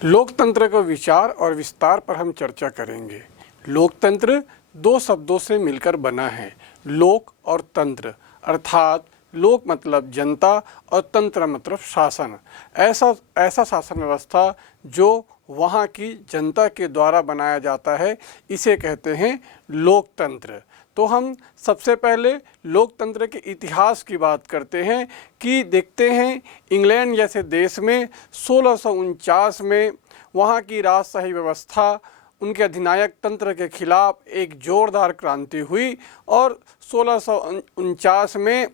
लोकतंत्र का विचार और विस्तार पर हम चर्चा करेंगे। लोकतंत्र दो शब्दों से मिलकर बना है, लोक और तंत्र, अर्थात लोक मतलब जनता और तंत्र मतलब शासन। ऐसा शासन व्यवस्था जो वहाँ की जनता के द्वारा बनाया जाता है, इसे कहते हैं लोकतंत्र। तो हम सबसे पहले लोकतंत्र के इतिहास की बात करते हैं कि देखते हैं इंग्लैंड जैसे देश में 1649 में वहाँ की राजशाही व्यवस्था, उनके अधिनायक तंत्र के खिलाफ एक जोरदार क्रांति हुई और 1649 में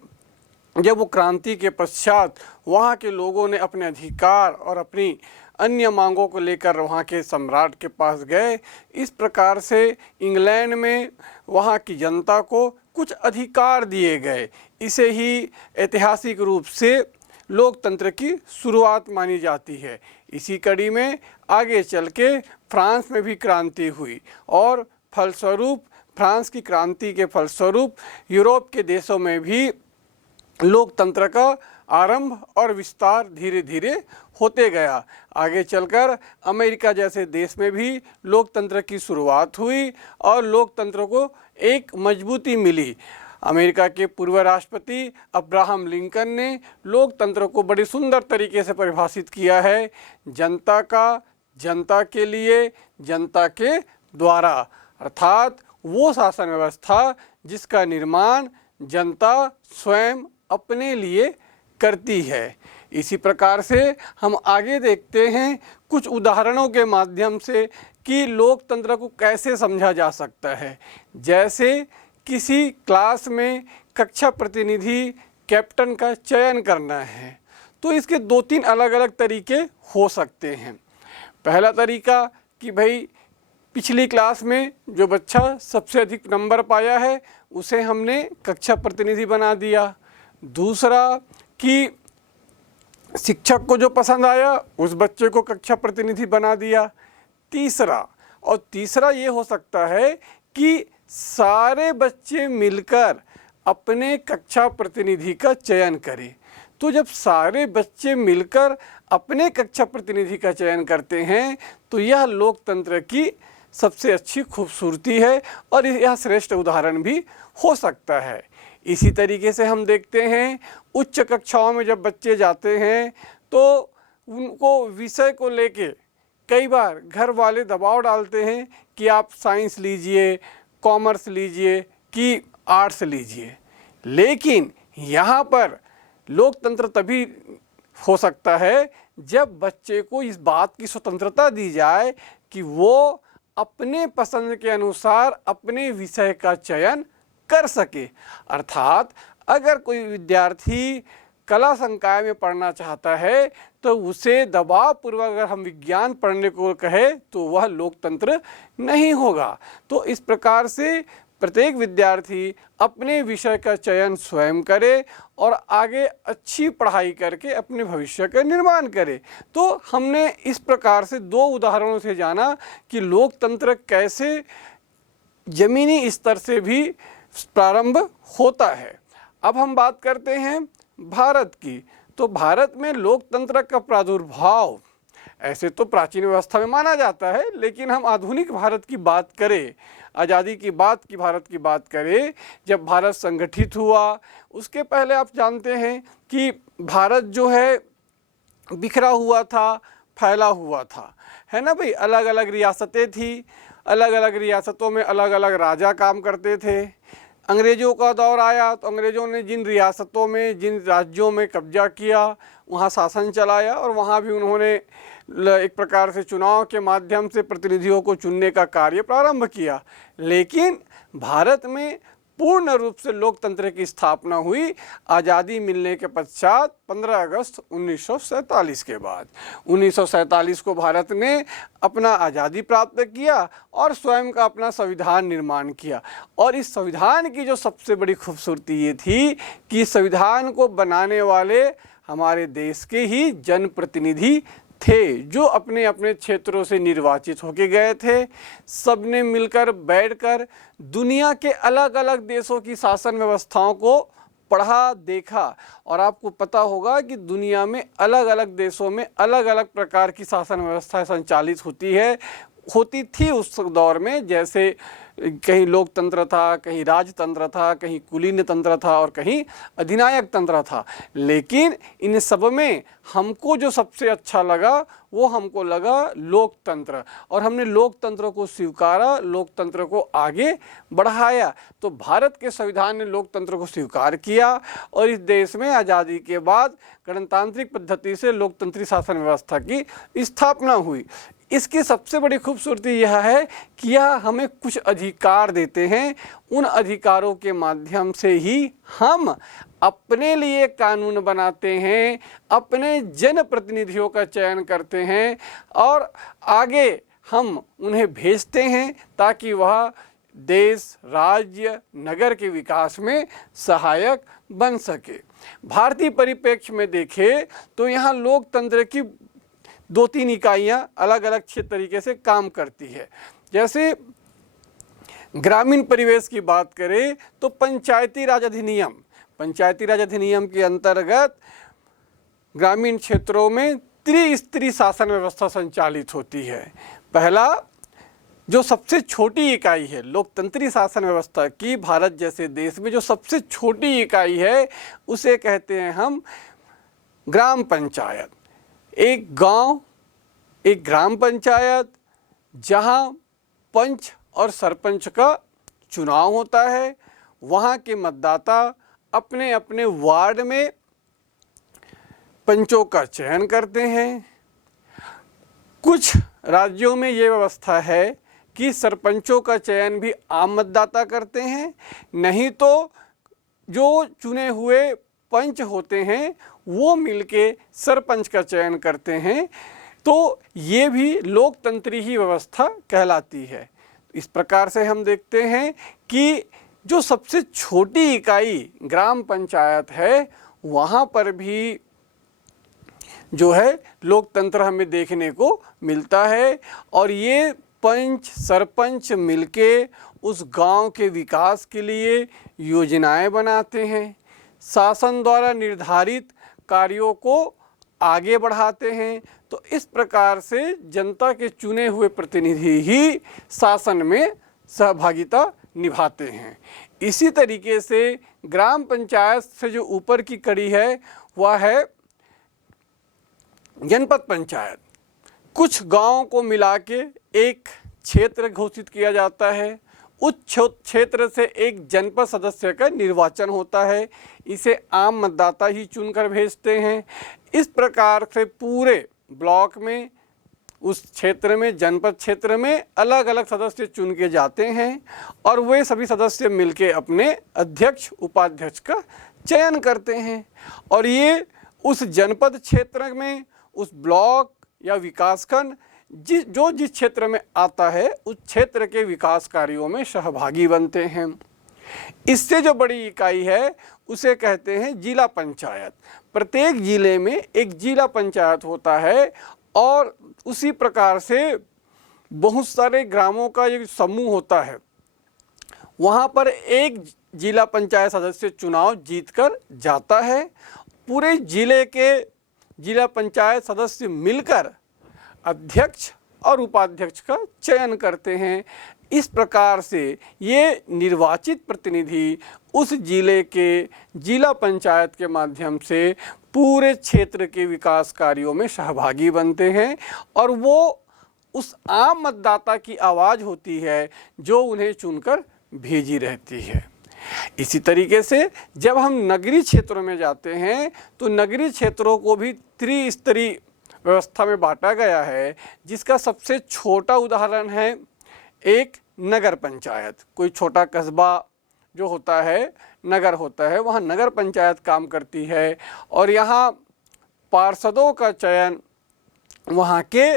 जब वो क्रांति के पश्चात वहाँ के लोगों ने अपने अधिकार और अपनी अन्य मांगों को लेकर वहाँ के सम्राट के पास गए। इस प्रकार से इंग्लैंड में वहाँ की जनता को कुछ अधिकार दिए गए। इसे ही ऐतिहासिक रूप से लोकतंत्र की शुरुआत मानी जाती है। इसी कड़ी में आगे चल के फ्रांस में भी क्रांति हुई और फलस्वरूप फ्रांस की क्रांति के फलस्वरूप यूरोप के देशों में भी लोकतंत्र का आरंभ और विस्तार धीरे धीरे होते गया। आगे चलकर अमेरिका जैसे देश में भी लोकतंत्र की शुरुआत हुई और लोकतंत्र को एक मजबूती मिली। अमेरिका के पूर्व राष्ट्रपति अब्राहम लिंकन ने लोकतंत्र को बड़ी सुंदर तरीके से परिभाषित किया है, जनता का, जनता के लिए, जनता के द्वारा, अर्थात वो शासन व्यवस्था जिसका निर्माण जनता स्वयं अपने लिए करती है। इसी प्रकार से हम आगे देखते हैं कुछ उदाहरणों के माध्यम से कि लोकतंत्र को कैसे समझा जा सकता है। जैसे किसी क्लास में कक्षा प्रतिनिधि कैप्टन का चयन करना है, तो इसके दो तीन अलग अलग तरीके हो सकते हैं। पहला तरीका कि भाई पिछली क्लास में जो बच्चा सबसे अधिक नंबर पाया है उसे हमने कक्षा प्रतिनिधि बना दिया। दूसरा कि शिक्षक को जो पसंद आया उस बच्चे को कक्षा प्रतिनिधि बना दिया। तीसरा ये हो सकता है कि सारे बच्चे मिलकर अपने कक्षा प्रतिनिधि का चयन करें। तो जब सारे बच्चे मिलकर अपने कक्षा प्रतिनिधि का चयन करते हैं तो यह लोकतंत्र की सबसे अच्छी खूबसूरती है और यह श्रेष्ठ उदाहरण भी हो सकता है। इसी तरीके से हम देखते हैं उच्च कक्षाओं में जब बच्चे जाते हैं तो उनको विषय को लेके कई बार घर वाले दबाव डालते हैं कि आप साइंस लीजिए, कॉमर्स लीजिए कि आर्ट्स लीजिए। लेकिन यहाँ पर लोकतंत्र तभी हो सकता है जब बच्चे को इस बात की स्वतंत्रता दी जाए कि वो अपने पसंद के अनुसार अपने विषय का चयन कर सके। अर्थात अगर कोई विद्यार्थी कला संकाय में पढ़ना चाहता है तो उसे दबावपूर्वक अगर हम विज्ञान पढ़ने को कहे तो वह लोकतंत्र नहीं होगा। तो इस प्रकार से प्रत्येक विद्यार्थी अपने विषय का चयन स्वयं करे और आगे अच्छी पढ़ाई करके अपने भविष्य का निर्माण करे। तो हमने इस प्रकार से दो उदाहरणों से जाना कि लोकतंत्र कैसे जमीनी स्तर से भी प्रारंभ होता है। अब हम बात करते हैं भारत की। तो भारत में लोकतंत्र का प्रादुर्भाव ऐसे तो प्राचीन व्यवस्था में माना जाता है, लेकिन हम आधुनिक भारत की बात करें, आज़ादी की भारत की बात करें, जब भारत संगठित हुआ उसके पहले आप जानते हैं कि भारत जो है बिखरा हुआ था, फैला हुआ था, है ना भाई। अलग अलग रियासतें थी, अलग अलग रियासतों में अलग अलग राजा काम करते थे। अंग्रेज़ों का दौर आया तो अंग्रेज़ों ने जिन रियासतों में, जिन राज्यों में कब्जा किया वहाँ शासन चलाया और वहाँ भी उन्होंने एक प्रकार से चुनाव के माध्यम से प्रतिनिधियों को चुनने का कार्य प्रारंभ किया। लेकिन भारत में पूर्ण रूप से लोकतंत्र की स्थापना हुई आज़ादी मिलने के पश्चात 15 अगस्त 1947 के बाद। 1947 को भारत ने अपना आज़ादी प्राप्त किया और स्वयं का अपना संविधान निर्माण किया। और इस संविधान की जो सबसे बड़ी खूबसूरती ये थी कि संविधान को बनाने वाले हमारे देश के ही जनप्रतिनिधि थे, जो अपने अपने क्षेत्रों से निर्वाचित होके गए थे। सब ने मिलकर बैठकर दुनिया के अलग अलग देशों की शासन व्यवस्थाओं को पढ़ा देखा और आपको पता होगा कि दुनिया में अलग अलग देशों में अलग अलग प्रकार की शासन व्यवस्था संचालित होती थी उस दौर में। जैसे कहीं लोकतंत्र था, कहीं राजतंत्र था, कहीं कुलीन तंत्र था और कहीं अधिनायक तंत्र था। लेकिन इन सब में हमको जो सबसे अच्छा लगा वो हमको लगा लोकतंत्र, और हमने लोकतंत्र को स्वीकारा, लोकतंत्र को आगे बढ़ाया। तो भारत के संविधान ने लोकतंत्र को स्वीकार किया और इस देश में आज़ादी के बाद गणतांत्रिक पद्धति से लोकतंत्रीय शासन व्यवस्था की स्थापना हुई। इसकी सबसे बड़ी खूबसूरती यह है कि यह हमें कुछ अधिकार देते हैं। उन अधिकारों के माध्यम से ही हम अपने लिए कानून बनाते हैं, अपने जनप्रतिनिधियों का चयन करते हैं और आगे हम उन्हें भेजते हैं ताकि वह देश, राज्य, नगर के विकास में सहायक बन सके। भारतीय परिप्रेक्ष्य में देखें तो यहाँ लोकतंत्र की 2-3 इकाइयाँ अलग अलग तरीके से काम करती है। जैसे ग्रामीण परिवेश की बात करें तो पंचायती राज अधिनियम के अंतर्गत ग्रामीण क्षेत्रों में त्रिस्तरीय शासन व्यवस्था संचालित होती है। पहला जो सबसे छोटी इकाई है लोकतंत्रीय शासन व्यवस्था की, भारत जैसे देश में जो सबसे छोटी इकाई है उसे कहते हैं हम ग्राम पंचायत। एक गांव, एक ग्राम पंचायत जहां पंच और सरपंच का चुनाव होता है। वहां के मतदाता अपने अपने वार्ड में पंचों का चयन करते हैं। कुछ राज्यों में ये व्यवस्था है कि सरपंचों का चयन भी आम मतदाता करते हैं, नहीं तो जो चुने हुए पंच होते हैं वो मिलके सरपंच का चयन करते हैं। तो ये भी लोकतंत्री ही व्यवस्था कहलाती है। इस प्रकार से हम देखते हैं कि जो सबसे छोटी इकाई ग्राम पंचायत है वहाँ पर भी जो है लोकतंत्र हमें देखने को मिलता है और ये पंच सरपंच मिलके उस गांव के विकास के लिए योजनाएं बनाते हैं, शासन द्वारा निर्धारित कार्यों को आगे बढ़ाते हैं। तो इस प्रकार से जनता के चुने हुए प्रतिनिधि ही शासन में सहभागिता निभाते हैं। इसी तरीके से ग्राम पंचायत से जो ऊपर की कड़ी है वह है जनपद पंचायत। कुछ गांवों को मिला के एक क्षेत्र घोषित किया जाता है। उस क्षेत्र से एक जनपद सदस्य का निर्वाचन होता है। इसे आम मतदाता ही चुनकर भेजते हैं। इस प्रकार से पूरे ब्लॉक में, उस क्षेत्र में, जनपद क्षेत्र में अलग अलग सदस्य चुन के जाते हैं और वे सभी सदस्य मिलके अपने अध्यक्ष उपाध्यक्ष का चयन करते हैं। और ये उस जनपद क्षेत्र में, उस ब्लॉक या विकासखंड जिस क्षेत्र में आता है उस क्षेत्र के विकास कार्यों में सहभागी बनते हैं। इससे जो बड़ी इकाई है उसे कहते हैं जिला पंचायत। प्रत्येक जिले में एक जिला पंचायत होता है और उसी प्रकार से बहुत सारे ग्रामों का एक समूह होता है। वहाँ पर एक जिला पंचायत सदस्य चुनाव जीतकर जाता है। पूरे जिले के जिला पंचायत सदस्य मिलकर अध्यक्ष और उपाध्यक्ष का चयन करते हैं। इस प्रकार से ये निर्वाचित प्रतिनिधि उस जिले के जिला पंचायत के माध्यम से पूरे क्षेत्र के विकास कार्यों में सहभागी बनते हैं और वो उस आम मतदाता की आवाज़ होती है जो उन्हें चुनकर भेजी रहती है। इसी तरीके से जब हम नगरीय क्षेत्रों में जाते हैं तो नगरीय क्षेत्रों को भी त्रिस्तरीय व्यवस्था में बांटा गया है, जिसका सबसे छोटा उदाहरण है एक नगर पंचायत। कोई छोटा कस्बा जो होता है, नगर होता है, वहाँ नगर पंचायत काम करती है और यहाँ पार्षदों का चयन वहाँ के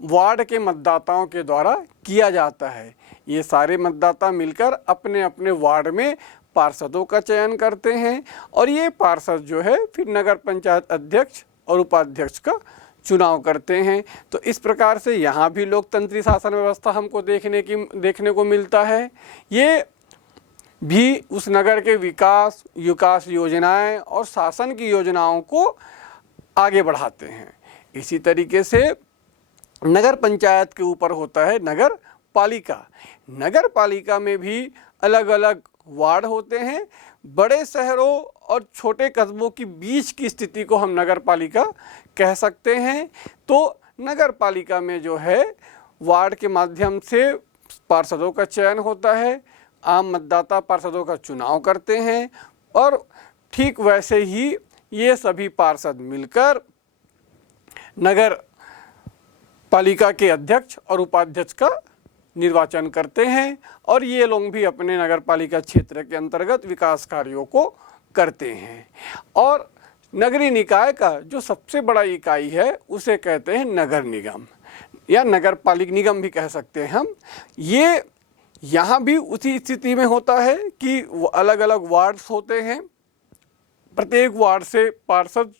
वार्ड के मतदाताओं के द्वारा किया जाता है। ये सारे मतदाता मिलकर अपने अपने वार्ड में पार्षदों का चयन करते हैं और ये पार्षद जो है फिर नगर पंचायत अध्यक्ष और उपाध्यक्ष का चुनाव करते हैं। तो इस प्रकार से यहाँ भी लोकतंत्री शासन व्यवस्था हमको देखने को मिलता है। ये भी उस नगर के विकास योजनाएं और शासन की योजनाओं को आगे बढ़ाते हैं। इसी तरीके से नगर पंचायत के ऊपर होता है नगर पालिका। नगर पालिका में भी अलग अलग वार्ड होते हैं। बड़े शहरों और छोटे कस्बों के बीच की स्थिति को हम नगर पालिका कह सकते हैं। तो नगर पालिका में जो है वार्ड के माध्यम से पार्षदों का चयन होता है, आम मतदाता पार्षदों का चुनाव करते हैं और ठीक वैसे ही ये सभी पार्षद मिलकर नगर पालिका के अध्यक्ष और उपाध्यक्ष का निर्वाचन करते हैं और ये लोग भी अपने नगर पालिका क्षेत्र के अंतर्गत विकास कार्यों को करते हैं। और नगरीय निकाय का जो सबसे बड़ा इकाई है उसे कहते हैं नगर निगम या नगर पालिक निगम भी कह सकते हैं हम। ये यहाँ भी उसी स्थिति में होता है कि वो अलग अलग वार्ड्स होते हैं। प्रत्येक वार्ड से पार्षद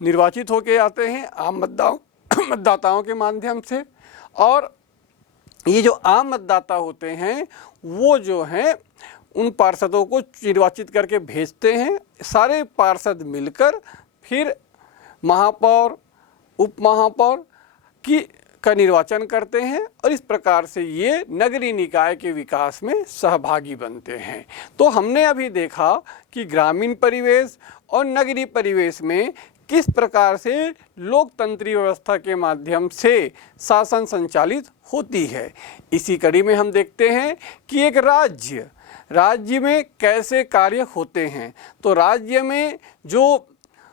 निर्वाचित होके आते हैं आम मतदाताओं के माध्यम से और ये जो आम मतदाता होते हैं वो जो हैं उन पार्षदों को निर्वाचित करके भेजते हैं। सारे पार्षद मिलकर फिर महापौर उप महापौर का निर्वाचन करते हैं और इस प्रकार से ये नगरीय निकाय के विकास में सहभागी बनते हैं। तो हमने अभी देखा कि ग्रामीण परिवेश और नगरीय परिवेश में किस प्रकार से लोकतंत्रीय व्यवस्था के माध्यम से शासन संचालित होती है। इसी कड़ी में हम देखते हैं कि एक राज्य में कैसे कार्य होते हैं। तो राज्य में जो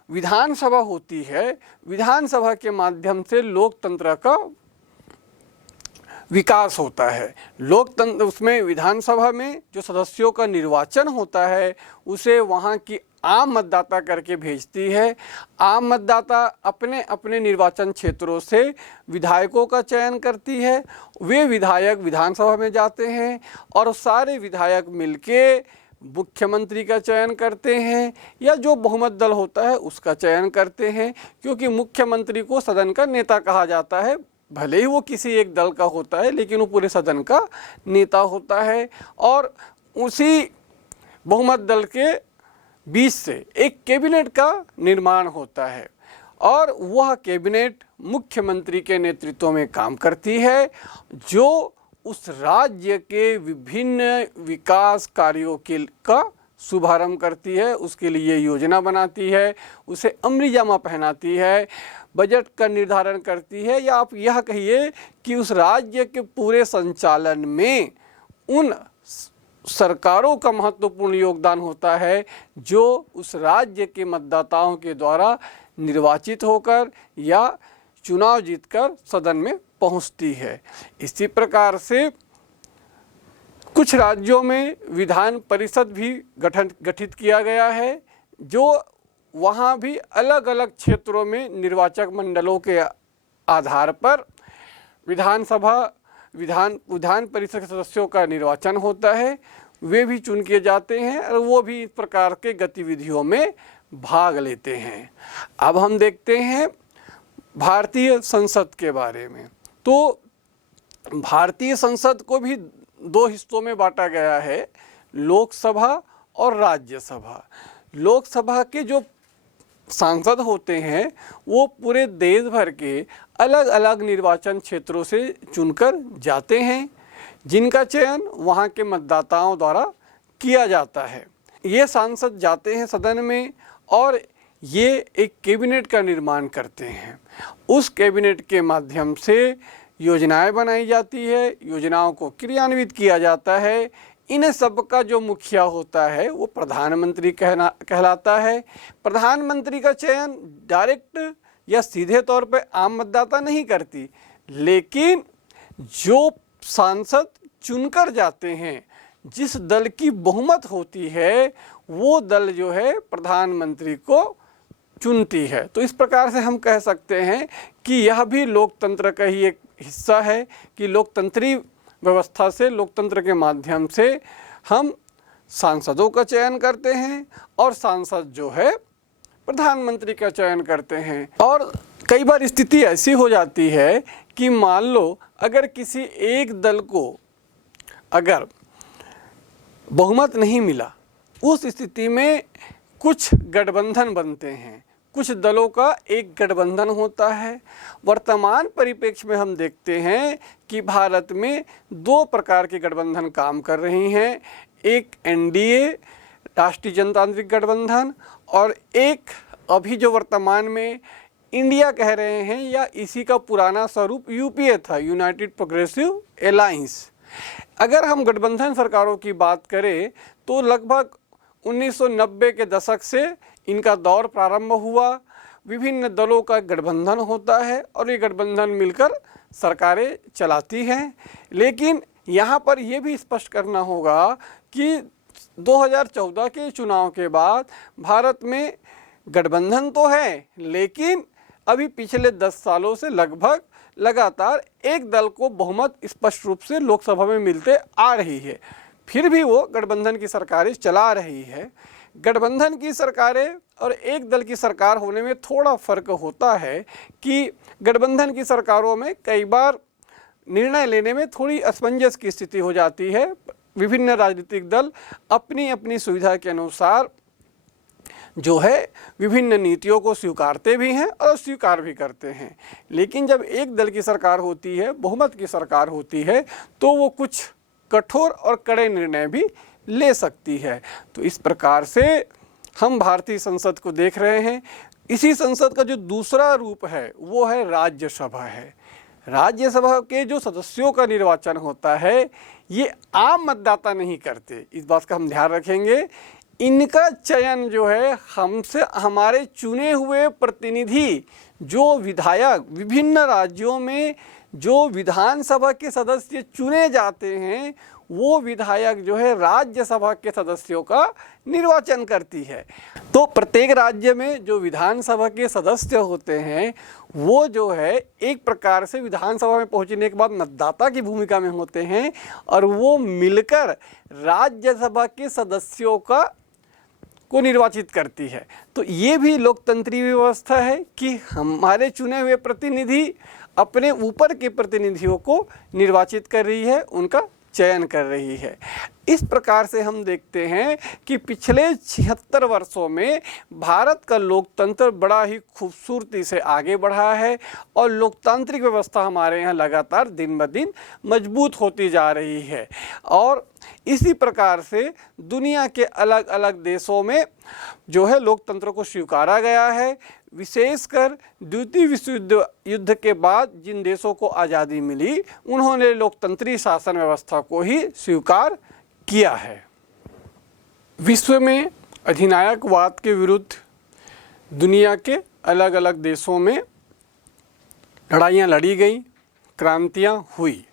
विधानसभा होती है, विधानसभा के माध्यम से लोकतंत्र का विकास होता है। लोकतंत्र उसमें विधानसभा में जो सदस्यों का निर्वाचन होता है उसे वहाँ की आम मतदाता करके भेजती है। आम मतदाता अपने अपने निर्वाचन क्षेत्रों से विधायकों का चयन करती है। वे विधायक विधानसभा में जाते हैं और सारे विधायक मिलके मुख्यमंत्री का चयन करते हैं या जो बहुमत दल होता है उसका चयन करते हैं, क्योंकि मुख्यमंत्री को सदन का नेता कहा जाता है। भले ही वो किसी एक दल का होता है लेकिन वो पूरे सदन का नेता होता है और उसी बहुमत दल के बीच से एक कैबिनेट का निर्माण होता है और वह कैबिनेट मुख्यमंत्री के नेतृत्व में काम करती है, जो उस राज्य के विभिन्न विकास कार्यों का शुभारंभ करती है, उसके लिए योजना बनाती है, उसे अमलीजामा पहनाती है, बजट का निर्धारण करती है, या आप यह कहिए कि उस राज्य के पूरे संचालन में उन सरकारों का महत्वपूर्ण योगदान होता है जो उस राज्य के मतदाताओं के द्वारा निर्वाचित होकर या चुनाव जीतकर सदन में पहुंचती है। इसी प्रकार से कुछ राज्यों में विधान परिषद भी गठित किया गया है, जो वहाँ भी अलग अलग क्षेत्रों में निर्वाचक मंडलों के आधार पर विधान परिषद के सदस्यों का निर्वाचन होता है। वे भी चुन के जाते हैं और वो भी इस प्रकार के गतिविधियों में भाग लेते हैं। अब हम देखते हैं भारतीय संसद के बारे में। तो भारतीय संसद को भी दो हिस्सों में बांटा गया है, लोकसभा और राज्यसभा। लोकसभा के जो सांसद होते हैं वो पूरे देश भर के अलग अलग निर्वाचन क्षेत्रों से चुनकर जाते हैं, जिनका चयन वहाँ के मतदाताओं द्वारा किया जाता है। ये सांसद जाते हैं सदन में और ये एक कैबिनेट का निर्माण करते हैं। उस कैबिनेट के माध्यम से योजनाएं बनाई जाती है, योजनाओं को क्रियान्वित किया जाता है। इन सब का जो मुखिया होता है वो प्रधानमंत्री कहलाता है। प्रधानमंत्री का चयन डायरेक्ट या सीधे तौर पे आम मतदाता नहीं करती, लेकिन जो सांसद चुनकर जाते हैं, जिस दल की बहुमत होती है वो दल जो है प्रधानमंत्री को चुनती है। तो इस प्रकार से हम कह सकते हैं कि यह भी लोकतंत्र का ही एक हिस्सा है कि लोकतंत्री व्यवस्था से, लोकतंत्र के माध्यम से हम सांसदों का चयन करते हैं और सांसद जो है प्रधानमंत्री का चयन करते हैं। और कई बार स्थिति ऐसी हो जाती है कि मान लो अगर किसी एक दल को अगर बहुमत नहीं मिला, उस स्थिति में कुछ गठबंधन बनते हैं, कुछ दलों का एक गठबंधन होता है। वर्तमान परिप्रेक्ष्य में हम देखते हैं कि भारत में दो प्रकार के गठबंधन काम कर रही हैं, एक एनडीए राष्ट्रीय जनतांत्रिक गठबंधन और एक अभी जो वर्तमान में इंडिया कह रहे हैं या इसी का पुराना स्वरूप यूपीए था, यूनाइटेड प्रोग्रेसिव अलायंस। अगर हम गठबंधन सरकारों की बात करें तो लगभग 1990 के दशक से इनका दौर प्रारंभ हुआ। विभिन्न दलों का गठबंधन होता है और ये गठबंधन मिलकर सरकारें चलाती हैं। लेकिन यहाँ पर यह भी स्पष्ट करना होगा कि 2014 के चुनाव के बाद भारत में गठबंधन तो है, लेकिन अभी पिछले 10 सालों से लगभग लगातार एक दल को बहुमत स्पष्ट रूप से लोकसभा में मिलते आ रही है। फिर भी वो गठबंधन की सरकारें चला रही है। गठबंधन की सरकारें और एक दल की सरकार होने में थोड़ा फर्क होता है कि गठबंधन की सरकारों में कई बार निर्णय लेने में थोड़ी असमंजस की स्थिति हो जाती है। विभिन्न राजनीतिक दल अपनी अपनी सुविधा के अनुसार जो है विभिन्न नीतियों को स्वीकारते भी हैं और अस्वीकार भी करते हैं। लेकिन जब एक दल की सरकार होती है, बहुमत की सरकार होती है, तो वो कुछ कठोर और कड़े निर्णय भी ले सकती है। तो इस प्रकार से हम भारतीय संसद को देख रहे हैं। इसी संसद का जो दूसरा रूप है वो है राज्यसभा है। राज्यसभा के जो सदस्यों का निर्वाचन होता है ये आम मतदाता नहीं करते, इस बात का हम ध्यान रखेंगे। इनका चयन जो है हमसे हमारे चुने हुए प्रतिनिधि जो विधायक विभिन्न राज्यों में जो विधानसभा के सदस्य चुने जाते हैं वो विधायक जो है राज्यसभा के सदस्यों का निर्वाचन करती है। तो प्रत्येक राज्य में जो विधानसभा के सदस्य होते हैं वो जो है एक प्रकार से विधानसभा में पहुंचने के बाद मतदाता की भूमिका में होते हैं और वो मिलकर राज्यसभा के सदस्यों को निर्वाचित करती है। तो ये भी लोकतंत्री व्यवस्था है कि हमारे चुने हुए प्रतिनिधि अपने ऊपर के प्रतिनिधियों को निर्वाचित कर रही है, उनका चयन कर रही है। इस प्रकार से हम देखते हैं कि पिछले 76 वर्षों में भारत का लोकतंत्र बड़ा ही खूबसूरती से आगे बढ़ा है और लोकतांत्रिक व्यवस्था हमारे यहाँ लगातार दिन ब दिन मजबूत होती जा रही है। और इसी प्रकार से दुनिया के अलग अलग देशों में जो है लोकतंत्र को स्वीकारा गया है। विशेषकर द्वितीय विश्व युद्ध के बाद जिन देशों को आज़ादी मिली उन्होंने लोकतंत्री शासन व्यवस्था को ही स्वीकार किया है। विश्व में अधिनायकवाद के विरुद्ध दुनिया के अलग अलग देशों में लड़ाइयाँ लड़ी गई, क्रांतियाँ हुई,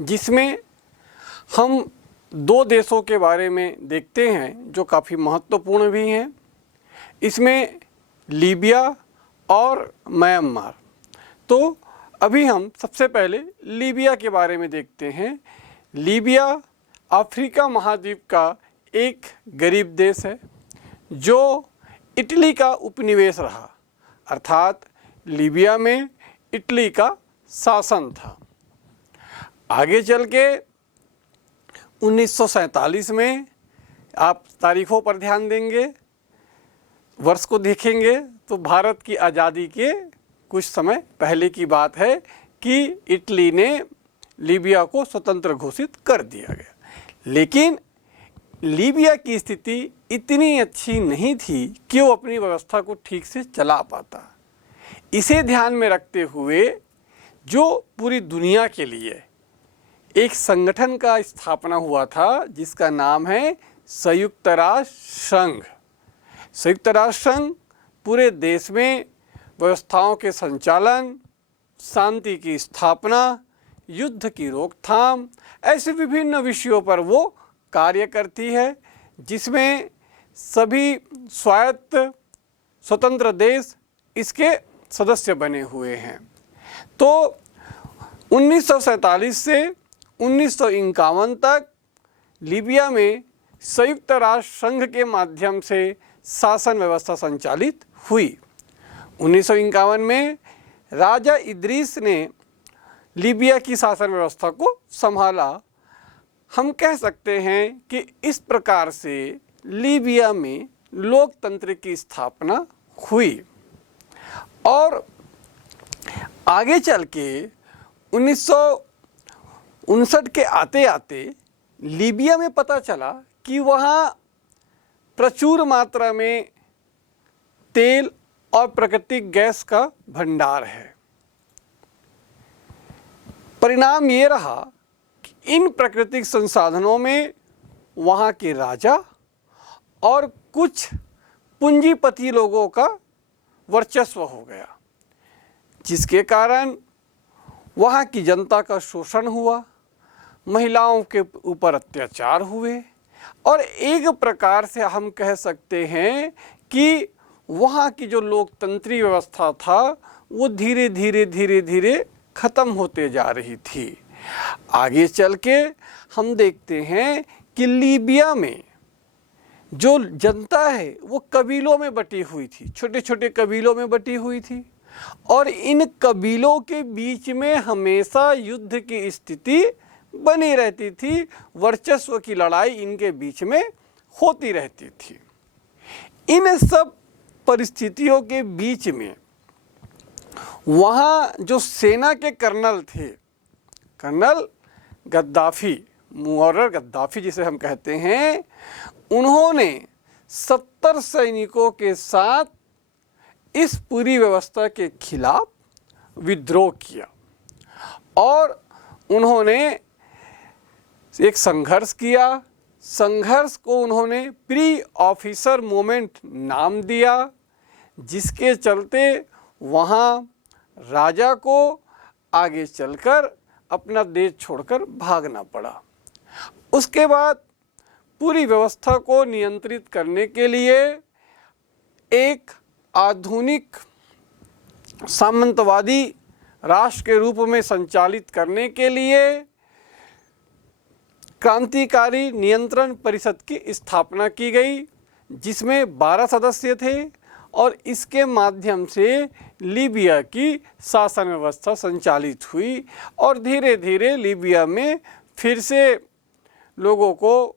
जिसमें हम दो देशों के बारे में देखते हैं जो काफ़ी महत्वपूर्ण भी हैं। इसमें लीबिया और म्यांमार। तो अभी हम सबसे पहले लीबिया के बारे में देखते हैं। लीबिया अफ्रीका महाद्वीप का एक गरीब देश है जो इटली का उपनिवेश रहा, अर्थात लीबिया में इटली का शासन था। आगे चल के 1947 में आप तारीखों पर ध्यान देंगे, वर्ष को देखेंगे तो भारत की आज़ादी के कुछ समय पहले की बात है कि इटली ने लीबिया को स्वतंत्र घोषित कर दिया गया। लेकिन लीबिया की स्थिति इतनी अच्छी नहीं थी कि वो अपनी व्यवस्था को ठीक से चला पाता। इसे ध्यान में रखते हुए जो पूरी दुनिया के लिए एक संगठन का स्थापना हुआ था जिसका नाम है संयुक्त राष्ट्र संघ। संयुक्त राष्ट्र संघ पूरे देश में व्यवस्थाओं के संचालन, शांति की स्थापना, युद्ध की रोकथाम, ऐसे विभिन्न विषयों पर वो कार्य करती है, जिसमें सभी स्वायत्त स्वतंत्र देश इसके सदस्य बने हुए हैं। तो 1947 से 1951 तक लीबिया में संयुक्त राष्ट्र संघ के माध्यम से शासन व्यवस्था संचालित हुई। 1951 में राजा इदरीस ने लीबिया की शासन व्यवस्था को संभाला। हम कह सकते हैं कि इस प्रकार से लीबिया में लोकतंत्र की स्थापना हुई। और आगे चल के 1959 के आते आते लीबिया में पता चला कि वहाँ प्रचुर मात्रा में तेल और प्राकृतिक गैस का भंडार है। परिणाम ये रहा कि इन प्राकृतिक संसाधनों में वहाँ के राजा और कुछ पूंजीपति लोगों का वर्चस्व हो गया, जिसके कारण वहाँ की जनता का शोषण हुआ, महिलाओं के ऊपर अत्याचार हुए और एक प्रकार से हम कह सकते हैं कि वहाँ की जो लोकतंत्री व्यवस्था था वो धीरे धीरे ख़त्म होते जा रही थी। आगे चल के हम देखते हैं कि लीबिया में जो जनता है वो कबीलों में बटी हुई थी, छोटे छोटे कबीलों में बटी हुई थी और इन कबीलों के बीच में हमेशा युद्ध की स्थिति बनी रहती थी, वर्चस्व की लड़ाई इनके बीच में होती रहती थी। इन सब परिस्थितियों के बीच में वहाँ जो सेना के कर्नल थे, कर्नल गद्दाफी, मुअर्रर गद्दाफी जिसे हम कहते हैं, उन्होंने 70 सैनिकों के साथ इस पूरी व्यवस्था के खिलाफ विद्रोह किया और उन्होंने एक संघर्ष किया। संघर्ष को उन्होंने प्री ऑफिसर मूवमेंट नाम दिया, जिसके चलते वहाँ राजा को आगे चलकर अपना देश छोड़कर भागना पड़ा। उसके बाद पूरी व्यवस्था को नियंत्रित करने के लिए एक आधुनिक सामंतवादी राष्ट्र के रूप में संचालित करने के लिए क्रांतिकारी नियंत्रण परिषद की स्थापना की गई, जिसमें 12 सदस्य थे और इसके माध्यम से लीबिया की शासन व्यवस्था संचालित हुई और धीरे धीरे लीबिया में फिर से लोगों को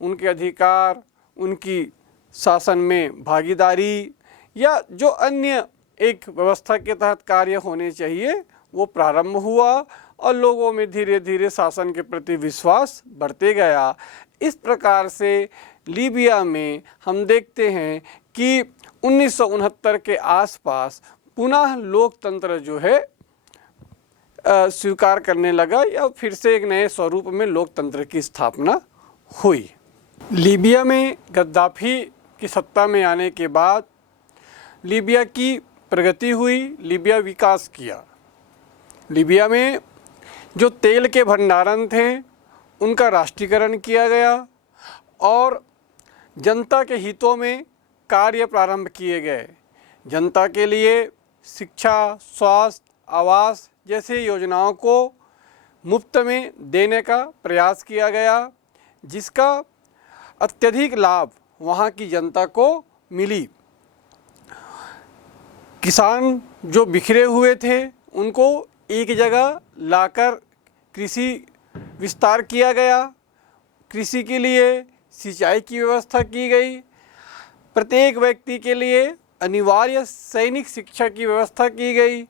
उनके अधिकार, उनकी शासन में भागीदारी या जो अन्य एक व्यवस्था के तहत कार्य होने चाहिए वो प्रारंभ हुआ और लोगों में धीरे धीरे शासन के प्रति विश्वास बढ़ते गया। इस प्रकार से लीबिया में हम देखते हैं कि 1969 के आसपास पुनः लोकतंत्र जो है स्वीकार करने लगा या फिर से एक नए स्वरूप में लोकतंत्र की स्थापना हुई। लीबिया में गद्दाफी की सत्ता में आने के बाद लीबिया की प्रगति हुई, लीबिया विकास किया। लीबिया में जो तेल के भंडारण थे उनका राष्ट्रीयकरण किया गया और जनता के हितों में कार्य प्रारंभ किए गए। जनता के लिए शिक्षा, स्वास्थ्य, आवास जैसे योजनाओं को मुफ्त में देने का प्रयास किया गया, जिसका अत्यधिक लाभ वहाँ की जनता को मिली। किसान जो बिखरे हुए थे उनको एक जगह लाकर कृषि विस्तार किया गया, कृषि के लिए सिंचाई की व्यवस्था की गई, प्रत्येक व्यक्ति के लिए अनिवार्य सैनिक शिक्षा की व्यवस्था की गई।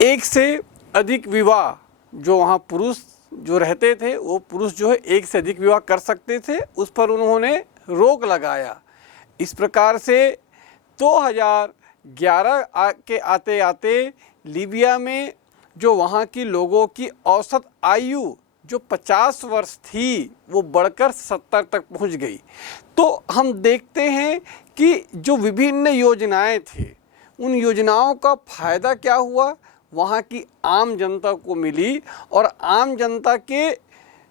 एक से अधिक विवाह जो वहाँ पुरुष जो रहते थे वो पुरुष जो है एक से अधिक विवाह कर सकते थे, उस पर उन्होंने रोक लगाया। इस प्रकार से 2011 के आते आते लीबिया में जो वहाँ की लोगों की औसत आयु जो 50 वर्ष थी वो बढ़कर 70 तक पहुँच गई। तो हम देखते हैं कि जो विभिन्न योजनाएं थे उन योजनाओं का फ़ायदा क्या हुआ, वहाँ की आम जनता को मिली और आम जनता के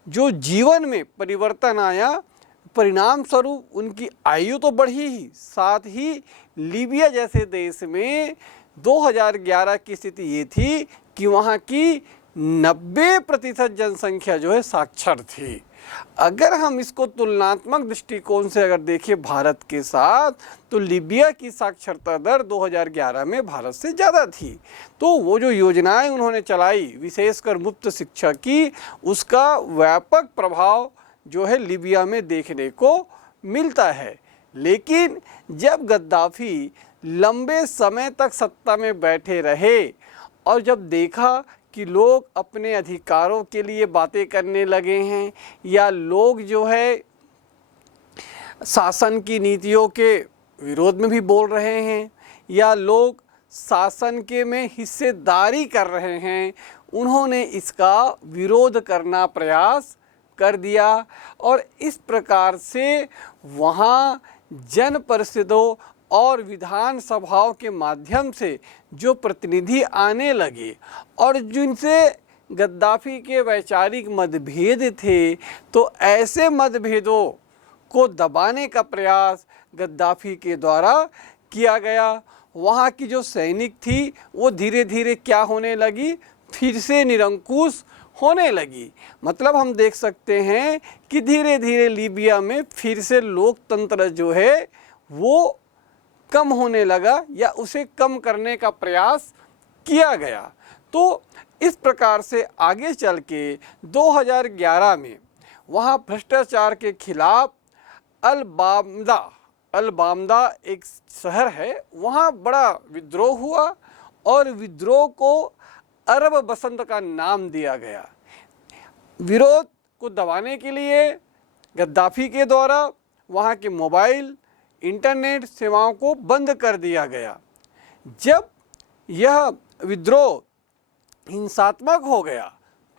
जो जीवन में परिवर्तन आया, परिणाम स्वरूप उनकी आयु तो बढ़ी ही, साथ ही लीबिया जैसे देश में 2011 की स्थिति ये थी कि वहाँ की 90% जनसंख्या जो है साक्षर थी। अगर हम इसको तुलनात्मक दृष्टिकोण से अगर देखें भारत के साथ, तो लीबिया की साक्षरता दर 2011 में भारत से ज़्यादा थी। तो वो जो योजनाएं उन्होंने चलाई, विशेषकर मुफ्त शिक्षा की, उसका व्यापक प्रभाव जो है लीबिया में देखने को मिलता है। लेकिन जब गद्दाफी लंबे समय तक सत्ता में बैठे रहे और जब देखा कि लोग अपने अधिकारों के लिए बातें करने लगे हैं, या लोग जो है शासन की नीतियों के विरोध में भी बोल रहे हैं, या लोग शासन के में हिस्सेदारी कर रहे हैं, उन्होंने इसका विरोध करना प्रयास कर दिया। और इस प्रकार से वहाँ जन परिषदों और विधानसभाओं के माध्यम से जो प्रतिनिधि आने लगे और जिनसे गद्दाफी के वैचारिक मतभेद थे, तो ऐसे मतभेदों को दबाने का प्रयास गद्दाफी के द्वारा किया गया। वहाँ की जो सैनिक थी वो धीरे धीरे क्या होने लगी, फिर से निरंकुश होने लगी। मतलब हम देख सकते हैं कि धीरे धीरे लीबिया में फिर से लोकतंत्र जो है वो कम होने लगा, या उसे कम करने का प्रयास किया गया। तो इस प्रकार से आगे चल के 2011 में वहाँ भ्रष्टाचार के खिलाफ अलबामदा एक शहर है, वहाँ बड़ा विद्रोह हुआ और विद्रोह को अरब बसंत का नाम दिया गया। विरोध को दबाने के लिए गद्दाफी के द्वारा वहाँ के मोबाइल इंटरनेट सेवाओं को बंद कर दिया गया। जब यह विद्रोह हिंसात्मक हो गया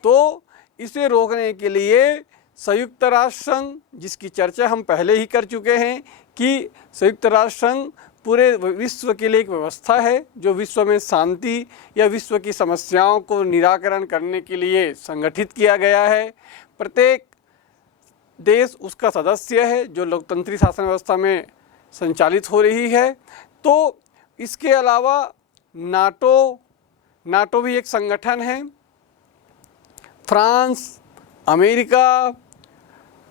तो इसे रोकने के लिए संयुक्त राष्ट्र संघ, जिसकी चर्चा हम पहले ही कर चुके हैं कि संयुक्त राष्ट्र संघ पूरे विश्व के लिए एक व्यवस्था है जो विश्व में शांति या विश्व की समस्याओं को निराकरण करने के लिए संगठित किया गया है। प्रत्येक देश उसका सदस्य है जो लोकतंत्री शासन व्यवस्था में संचालित हो रही है। तो इसके अलावा नाटो भी एक संगठन है। फ्रांस, अमेरिका,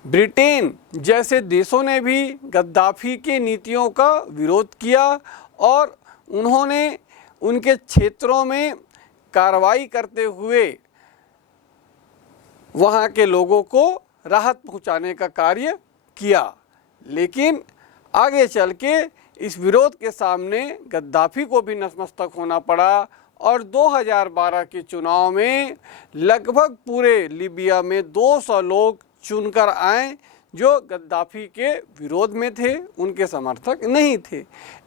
ब्रिटेन जैसे देशों ने भी गद्दाफी के नीतियों का विरोध किया और उन्होंने उनके क्षेत्रों में कार्रवाई करते हुए वहाँ के लोगों को राहत पहुँचाने का कार्य किया। लेकिन आगे चल के इस विरोध के सामने गद्दाफी को भी नतमस्तक होना पड़ा और 2012 के चुनाव में लगभग पूरे लीबिया में 200 लोग चुनकर आए जो गद्दाफी के विरोध में थे, उनके समर्थक नहीं थे।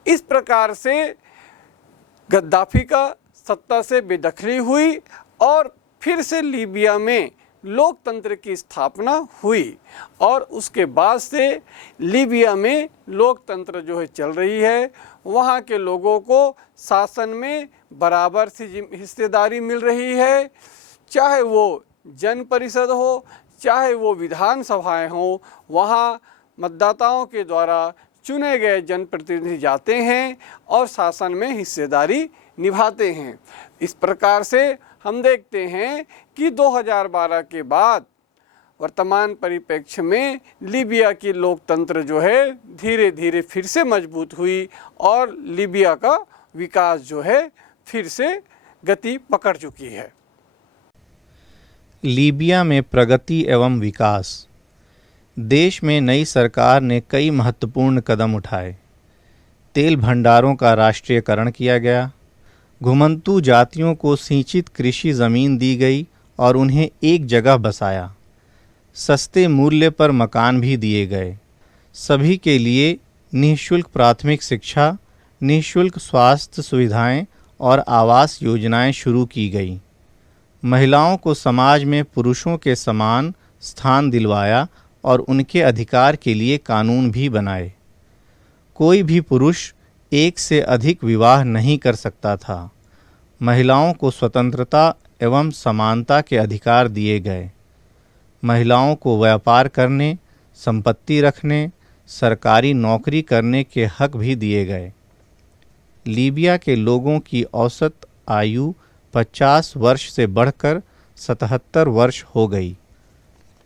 इस प्रकार से गद्दाफी का सत्ता से बेदखली हुई और फिर से लीबिया में लोकतंत्र की स्थापना हुई और उसके बाद से लीबिया में लोकतंत्र जो है चल रही है। वहाँ के लोगों को शासन में बराबर सी हिस्सेदारी मिल रही है, चाहे वो जन परिषद हो, चाहे वो विधानसभाएं हों। वहाँ मतदाताओं के द्वारा चुने गए जनप्रतिनिधि जाते हैं और शासन में हिस्सेदारी निभाते हैं। इस प्रकार से हम देखते हैं कि 2012 के बाद वर्तमान परिप्रेक्ष्य में लीबिया की लोकतंत्र जो है धीरे धीरे फिर से मजबूत हुई और लीबिया का विकास जो है फिर से गति पकड़ चुकी है। लीबिया में प्रगति एवं विकास। देश में नई सरकार ने कई महत्वपूर्ण कदम उठाए। तेल भंडारों का राष्ट्रीयकरण किया गया, घुमंतू जातियों को सिंचित कृषि ज़मीन दी गई और उन्हें एक जगह बसाया। सस्ते मूल्य पर मकान भी दिए गए। सभी के लिए निःशुल्क प्राथमिक शिक्षा, निःशुल्क स्वास्थ्य सुविधाएं और आवास योजनाएं शुरू की गई। महिलाओं को समाज में पुरुषों के समान स्थान दिलवाया और उनके अधिकार के लिए कानून भी बनाए। कोई भी पुरुष एक से अधिक विवाह नहीं कर सकता था। महिलाओं को स्वतंत्रता एवं समानता के अधिकार दिए गए। महिलाओं को व्यापार करने, संपत्ति रखने, सरकारी नौकरी करने के हक भी दिए गए। लीबिया के लोगों की औसत आयु 50 वर्ष से बढ़कर 77 वर्ष हो गई।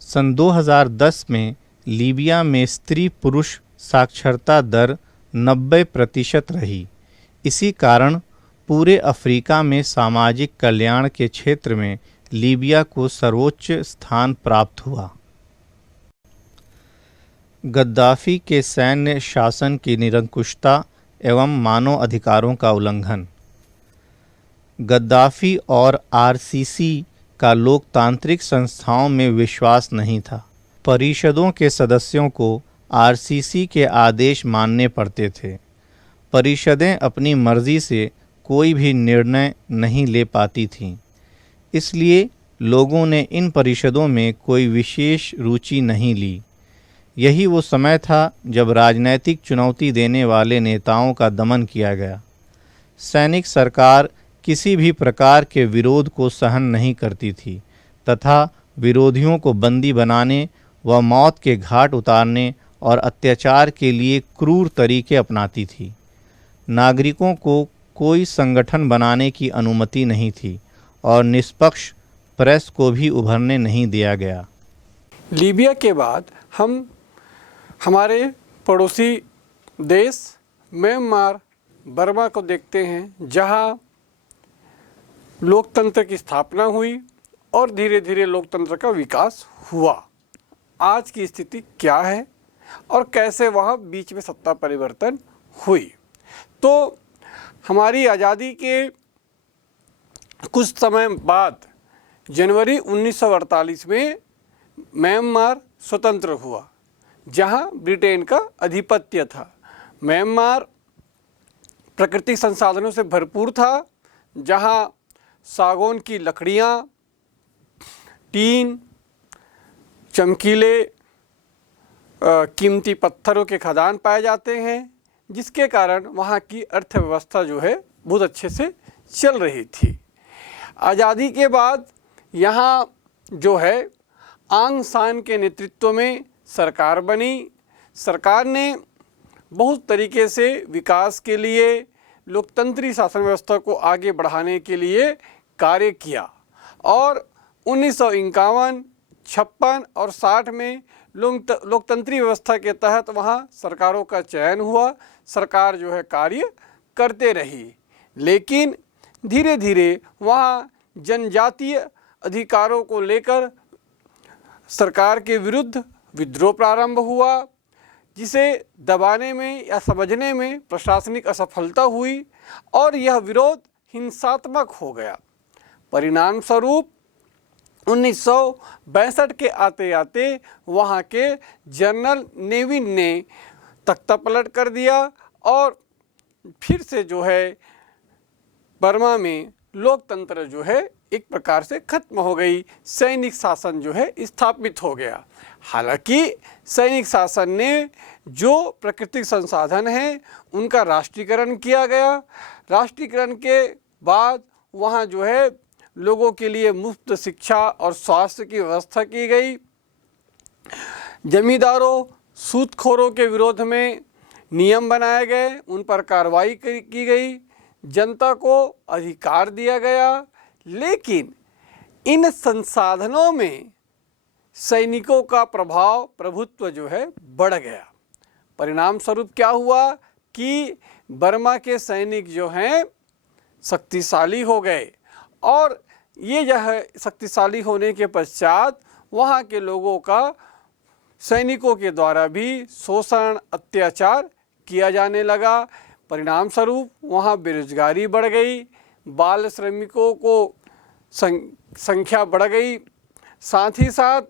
सन 2010 में लीबिया में स्त्री पुरुष साक्षरता दर 90% रही। इसी कारण पूरे अफ्रीका में सामाजिक कल्याण के क्षेत्र में लीबिया को सर्वोच्च स्थान प्राप्त हुआ। गद्दाफी के सैन्य शासन की निरंकुशता एवं मानव अधिकारों का उल्लंघन। गद्दाफी और आरसीसी का लोकतांत्रिक संस्थाओं में विश्वास नहीं था। परिषदों के सदस्यों को आरसीसी के आदेश मानने पड़ते थे। परिषदें अपनी मर्जी से कोई भी निर्णय नहीं ले पाती थीं। इसलिए लोगों ने इन परिषदों में कोई विशेष रुचि नहीं ली। यही वो समय था जब राजनैतिक चुनौती देने वाले नेताओं का दमन किया गया। सैनिक सरकार किसी भी प्रकार के विरोध को सहन नहीं करती थी तथा विरोधियों को बंदी बनाने व मौत के घाट उतारने और अत्याचार के लिए क्रूर तरीके अपनाती थी। नागरिकों को कोई संगठन बनाने की अनुमति नहीं थी और निष्पक्ष प्रेस को भी उभरने नहीं दिया गया। लीबिया के बाद हम हमारे पड़ोसी देश म्यांमार बर्मा को देखते हैं, जहां लोकतंत्र की स्थापना हुई और धीरे धीरे लोकतंत्र का विकास हुआ। आज की स्थिति क्या है और कैसे वहाँ बीच में सत्ता परिवर्तन हुई। तो हमारी आज़ादी के कुछ समय बाद जनवरी 1948 में म्यांमार स्वतंत्र हुआ, जहाँ ब्रिटेन का आधिपत्य था। म्यांमार प्राकृतिक संसाधनों से भरपूर था, जहाँ सागौन की लकड़ियाँ, टीन, चमकीले कीमती पत्थरों के खदान पाए जाते हैं, जिसके कारण वहाँ की अर्थव्यवस्था जो है बहुत अच्छे से चल रही थी। आज़ादी के बाद यहाँ जो है आंग सान के नेतृत्व में सरकार बनी। सरकार ने बहुत तरीके से विकास के लिए, लोकतंत्री शासन व्यवस्था को आगे बढ़ाने के लिए कार्य किया और 1951, 56 और 60 में लोकतंत्री व्यवस्था के तहत वहाँ सरकारों का चयन हुआ। सरकार जो है कार्य करते रही, लेकिन धीरे धीरे वहाँ जनजातीय अधिकारों को लेकर सरकार के विरुद्ध विद्रोह प्रारंभ हुआ, जिसे दबाने में या समझने में प्रशासनिक असफलता हुई और यह विरोध हिंसात्मक हो गया। परिणाम स्वरूप 1962 के आते आते वहाँ के जनरल नेविन ने तख्ता पलट कर दिया और फिर से जो है बर्मा में लोकतंत्र जो है एक प्रकार से खत्म हो गई। सैनिक शासन जो है स्थापित हो गया। हालांकि सैनिक शासन ने जो प्राकृतिक संसाधन हैं उनका राष्ट्रीयकरण किया गया। राष्ट्रीयकरण के बाद वहाँ जो है लोगों के लिए मुफ्त शिक्षा और स्वास्थ्य की व्यवस्था की गई। जमींदारों, सूदखोरों के विरोध में नियम बनाए गए, उन पर कार्रवाई की गई, जनता को अधिकार दिया गया। लेकिन इन संसाधनों में सैनिकों का प्रभुत्व जो है बढ़ गया। परिणाम स्वरूप क्या हुआ कि बर्मा के सैनिक जो हैं शक्तिशाली हो गए और ये जो है शक्तिशाली होने के पश्चात वहाँ के लोगों का सैनिकों के द्वारा भी शोषण, अत्याचार किया जाने लगा। परिणाम स्वरूप वहाँ बेरोजगारी बढ़ गई, बाल श्रमिकों को संख्या बढ़ गई, साथ ही साथ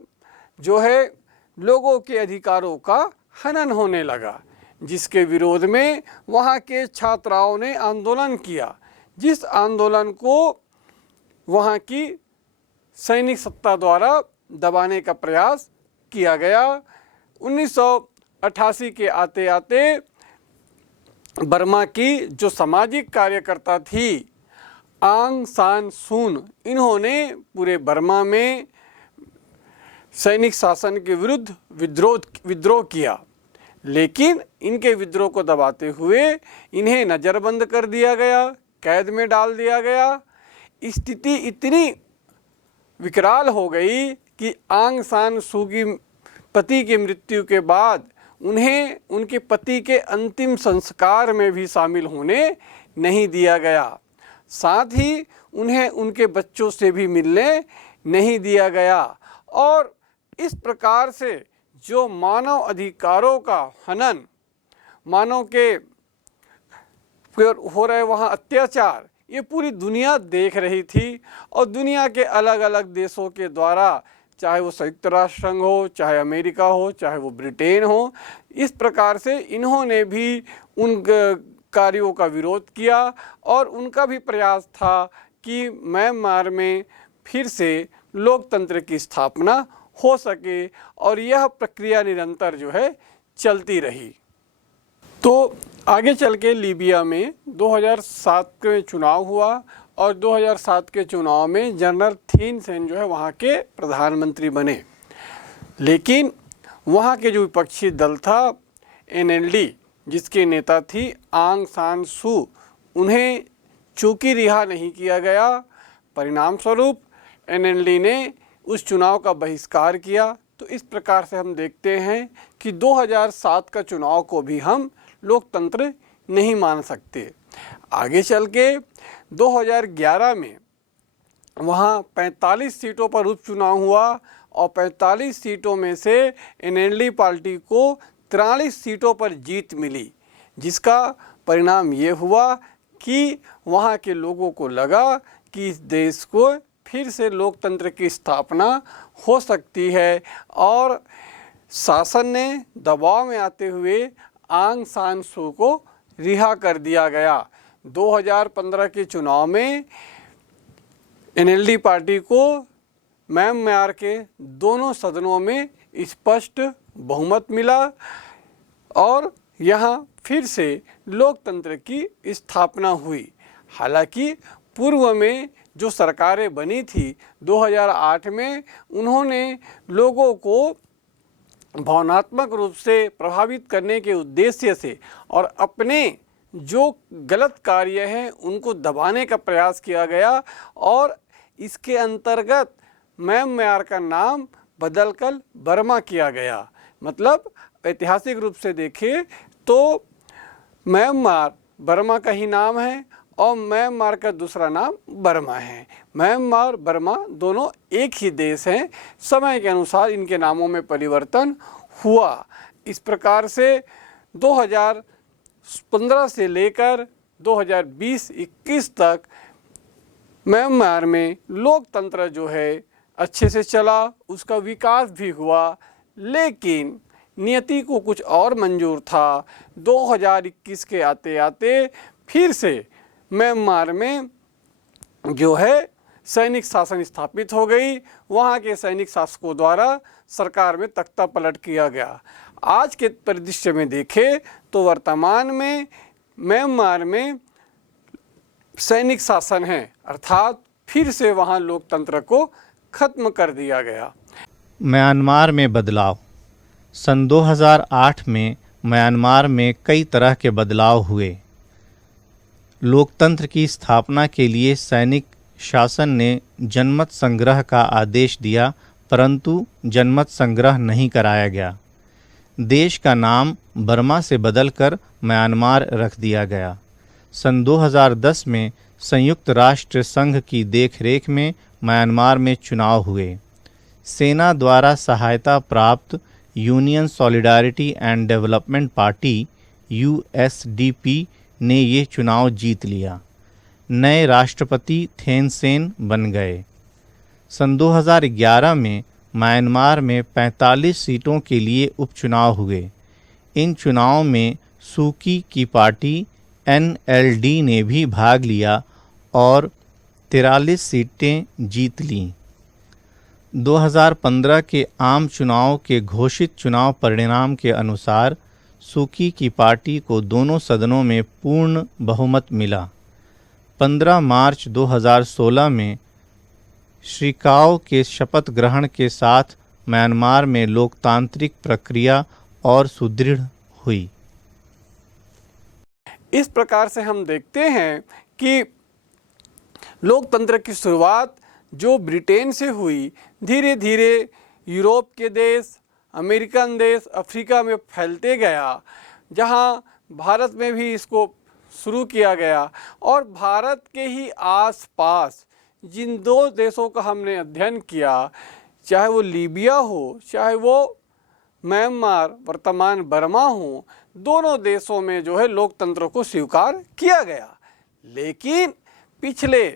जो है लोगों के अधिकारों का हनन होने लगा, जिसके विरोध में वहाँ के छात्राओं ने आंदोलन किया, जिस आंदोलन को वहाँ की सैनिक सत्ता द्वारा दबाने का प्रयास किया गया। 1988 के आते आते बर्मा की जो सामाजिक कार्यकर्ता थी आंग सान सून, इन्होंने पूरे बर्मा में सैनिक शासन के विरुद्ध विद्रोह किया, लेकिन इनके विद्रोह को दबाते हुए इन्हें नज़रबंद कर दिया गया, कैद में डाल दिया गया। स्थिति इतनी विकराल हो गई कि आंग सान सू की पति की मृत्यु के बाद उन्हें उनके पति के अंतिम संस्कार में भी शामिल होने नहीं दिया गया। साथ ही उन्हें उनके बच्चों से भी मिलने नहीं दिया गया। और इस प्रकार से जो मानव अधिकारों का हनन, मानव के हो रहे वहाँ अत्याचार, ये पूरी दुनिया देख रही थी। और दुनिया के अलग अलग देशों के द्वारा, चाहे वो संयुक्त राष्ट्र संघ हो, चाहे अमेरिका हो, चाहे वो ब्रिटेन हो, इस प्रकार से इन्होंने भी उन कार्यों का विरोध किया। और उनका भी प्रयास था कि म्यांमार में फिर से लोकतंत्र की स्थापना हो सके। और यह प्रक्रिया निरंतर जो है चलती रही। तो आगे चल के लीबिया में 2007 में चुनाव हुआ और 2007 के चुनाव में जनरल थीन सेन जो है वहाँ के प्रधानमंत्री बने। लेकिन वहाँ के जो विपक्षी दल था एनएलडी, जिसके नेता थी आंग सान सू, उन्हें चूंकि रिहा नहीं किया गया। परिणाम स्वरूप एनएलडी ने उस चुनाव का बहिष्कार किया। तो इस प्रकार से हम देखते हैं कि 2007 का चुनाव को भी हम लोकतंत्र नहीं मान सकते। आगे चल के 2011 में वहाँ 45 सीटों पर उपचुनाव हुआ और 45 सीटों में से एनएलडी पार्टी को 43 सीटों पर जीत मिली, जिसका परिणाम ये हुआ कि वहाँ के लोगों को लगा कि इस देश को फिर से लोकतंत्र की स्थापना हो सकती है। और शासन ने दबाव में आते हुए आंग सान सू को रिहा कर दिया गया। 2015 के चुनाव में एनएलडी पार्टी को म्यांमार के दोनों सदनों में स्पष्ट बहुमत मिला और यहाँ फिर से लोकतंत्र की स्थापना हुई। हालांकि पूर्व में जो सरकारें बनी थी 2008 में, उन्होंने लोगों को भावनात्मक रूप से प्रभावित करने के उद्देश्य से और अपने जो गलत कार्य हैं उनको दबाने का प्रयास किया गया। और इसके अंतर्गत म्यांमार का नाम बदलकर बर्मा किया गया। मतलब ऐतिहासिक रूप से देखें तो म्यांमार बर्मा का ही नाम है और म्यांमार का दूसरा नाम बर्मा है। म्यांमार बर्मा दोनों एक ही देश हैं। समय के अनुसार इनके नामों में परिवर्तन हुआ। इस प्रकार से 2015 से लेकर 2020-21 तक म्यांमार में लोकतंत्र जो है अच्छे से चला, उसका विकास भी हुआ। लेकिन नियति को कुछ और मंजूर था। 2021 के आते आते फिर से म्यांमार में जो है सैनिक शासन स्थापित हो गई। वहाँ के सैनिक शासकों द्वारा सरकार में तख्ता पलट किया गया। आज के परिदृश्य में देखें तो वर्तमान में म्यांमार में सैनिक शासन है, अर्थात फिर से वहाँ लोकतंत्र को खत्म कर दिया गया। म्यांमार में बदलाव। सन 2008 में म्यांमार में कई तरह के बदलाव हुए। लोकतंत्र की स्थापना के लिए सैनिक शासन ने जनमत संग्रह का आदेश दिया, परंतु जनमत संग्रह नहीं कराया गया। देश का नाम बर्मा से बदलकर म्यांमार रख दिया गया। सन 2010 में संयुक्त राष्ट्र संघ की देखरेख में म्यांमार में चुनाव हुए। सेना द्वारा सहायता प्राप्त union solidarity and development party (USDP) ने ये चुनाव जीत लिया। नए राष्ट्रपति थेन सेन बन गए। सन 2011 में म्यांमार में 45 सीटों के लिए उपचुनाव हुए। इन चुनावों में सूकी की पार्टी NLD ने भी भाग लिया और 43 सीटें जीत लीं। 2015 के आम चुनाव के घोषित चुनाव परिणाम के अनुसार सूकी की पार्टी को दोनों सदनों में पूर्ण बहुमत मिला। 15 मार्च 2016 में श्री काओ के शपथ ग्रहण के साथ म्यांमार में लोकतांत्रिक प्रक्रिया और सुदृढ़ हुई। इस प्रकार से हम देखते हैं कि लोकतंत्र की शुरुआत जो ब्रिटेन से हुई, धीरे धीरे यूरोप के देश, अमेरिकन देश, अफ्रीका में फैलते गया, जहाँ भारत में भी इसको शुरू किया गया। और भारत के ही आसपास जिन दो देशों का हमने अध्ययन किया, चाहे वो लीबिया हो, चाहे वो म्यांमार वर्तमान बर्मा हो, दोनों देशों में जो है लोकतंत्र को स्वीकार किया गया। लेकिन पिछले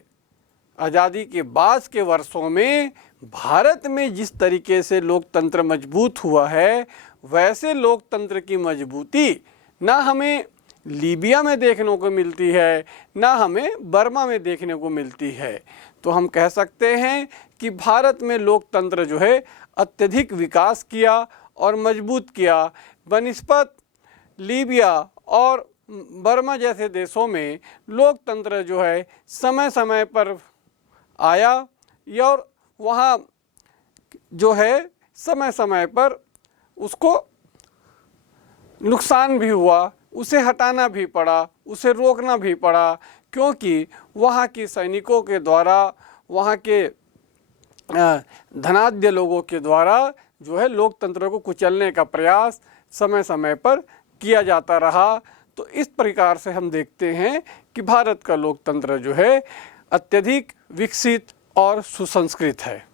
आज़ादी के बाद के वर्षों में भारत में जिस तरीके से लोकतंत्र मजबूत हुआ है, वैसे लोकतंत्र की मजबूती ना हमें लीबिया में देखने को मिलती है, ना हमें बर्मा में देखने को मिलती है। तो हम कह सकते हैं कि भारत में लोकतंत्र जो है अत्यधिक विकास किया और मजबूत किया, बनिस्बत लीबिया और बर्मा जैसे देशों में लोकतंत्र जो है समय समय पर आया, और वहाँ जो है समय समय पर उसको नुकसान भी हुआ, उसे हटाना भी पड़ा, उसे रोकना भी पड़ा, क्योंकि वहाँ के सैनिकों के द्वारा, वहाँ के धनाढ्य लोगों के द्वारा जो है लोकतंत्र को कुचलने का प्रयास समय समय पर किया जाता रहा। तो इस प्रकार से हम देखते हैं कि भारत का लोकतंत्र जो है अत्यधिक विकसित और सुसंस्कृत है।